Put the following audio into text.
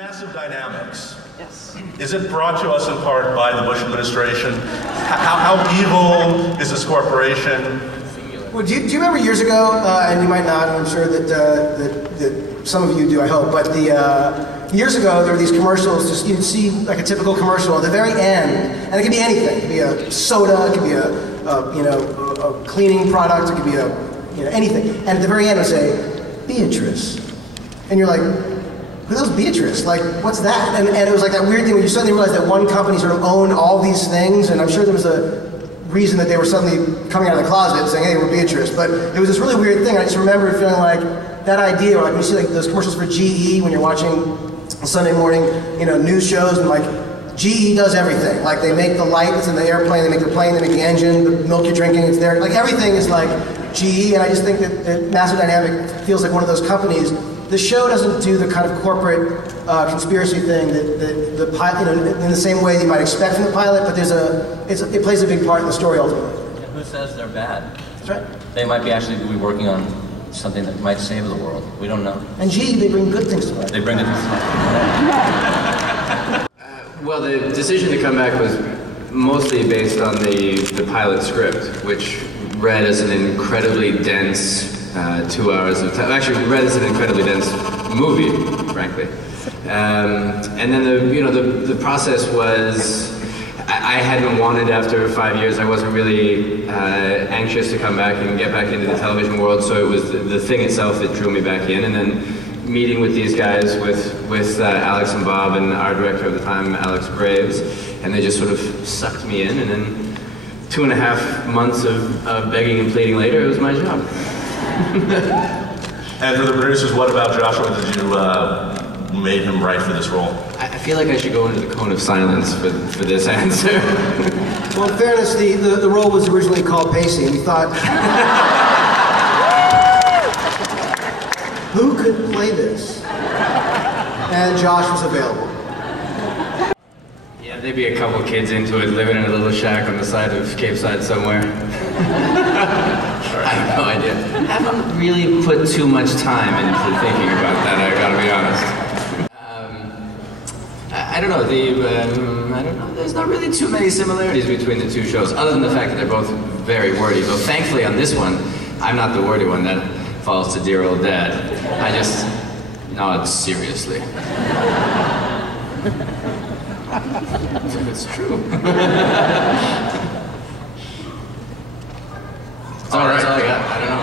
Massive dynamics. Yes. Is it brought to us in part by the Bush administration? How evil is this corporation? Well, do you remember years ago, and you might not, and I'm sure that some of you do, I hope, but years ago there were these commercials, just you'd see like a typical commercial at the very end, and it could be anything. It could be a soda, it could be a cleaning product, it could be anything. And at the very end it would say, Beatrice. And you're like, who the hell's Beatrice? Like, what's that? And it was like that weird thing when you suddenly realize that one company sort of owned all these things, and I'm sure there was a reason that they were suddenly coming out of the closet saying, hey, we're Beatrice. But it was this really weird thing. I just remember feeling like that idea, or like when you see like those commercials for GE when you're watching Sunday morning, news shows, and like GE does everything. Like they make the light that's in the airplane, they make the plane, they make the engine, the milk you're drinking, it's there. Like everything is like GE, and I just think that Massive Dynamic feels like one of those companies. The show doesn't do the kind of corporate conspiracy thing that the pilot, in the same way that you might expect from the pilot, but it plays a big part in the story ultimately. Yeah, who says they're bad? That's right. They might be actually working on something that might save the world. We don't know. And gee, they bring good things to life. They bring good things to life. Well, the decision to come back was mostly based on the pilot script, which read as an incredibly dense 2 hours of time. Actually, read as an incredibly dense movie, frankly. And then the process was, I hadn't wanted after 5 years. I wasn't really anxious to come back and get back into the television world. So it was the thing itself that drew me back in. And then meeting with these guys, with Alex and Bob and our director at the time, Alex Graves, and they just sort of sucked me in. And then 2.5 months of begging and pleading later, it was my job. And for the producers, what about Joshua did you made him right for this role? I feel like I should go into the cone of silence for this answer. Well, in fairness, the role was originally called Pacey, and we thought, who could play this? And Josh was available. Yeah, maybe a couple kids into it, living in a little shack on the side of Cape Side somewhere. I have no idea. I haven't really put too much time into thinking about that, I gotta be honest. I don't know, I don't know, there's not really too many similarities between the two shows, other than the fact that they're both very wordy. Though thankfully on this one, I'm not the wordy one that falls to dear old dad. I just nod seriously. It's true. That's all I got. I don't know.